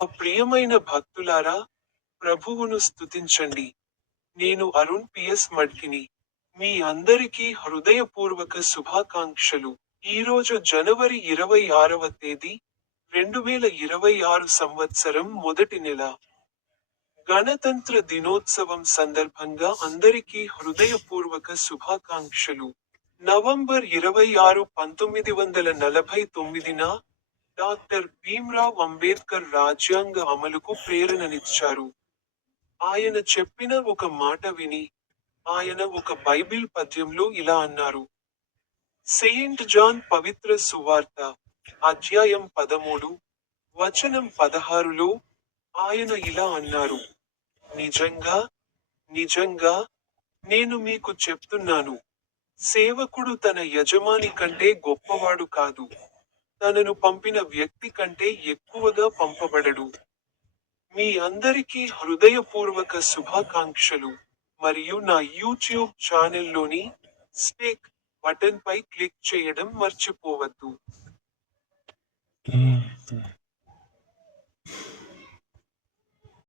ప్రియమైన భక్తులారా, ప్రభువును స్తుతించండి. నేను అరుణ్ పిఎస్ మడ్కిని. మీ అందరికీ హృదయపూర్వక శుభాకాంక్షలు. ఈరోజు జనవరి 26వ తేదీ, 2026 సంవత్సరం మొదటి నెల. గణతంత్ర దినోత్సవం సందర్భంగా అందరికీ హృదయపూర్వక శుభాకాంక్షలు. నవంబర్ 26, 1949న డాక్టర్ భీమ్రావ్ అంబేద్కర్ రాజ్యాంగ అమలుకు ప్రేరణనిచ్చారు. ఆయన చెప్పిన ఒక మాట విని, ఆయన ఒక బైబిల్ పద్యంలో ఇలా అన్నారు. సెయింట్ జాన్ పవిత్ర సువార్త, అధ్యాయం 13, వచనం 16లో ఆయన ఇలా అన్నారు. నిజంగా, నిజంగా, నేను మీకు చెప్తున్నాను, సేవకుడు తన యజమాని కంటే గొప్పవాడు కాదు. తనను పంపిన వ్యక్తి కంటే ఎక్కువగా పంపబడడు. మీ అందరికీ హృదయపూర్వక శుభాకాంక్షలు. మరియు నా యూట్యూబ్ ఛానల్లోని స్టేక్ బటన్ పై క్లిక్ చేయడం మర్చిపోవద్దు.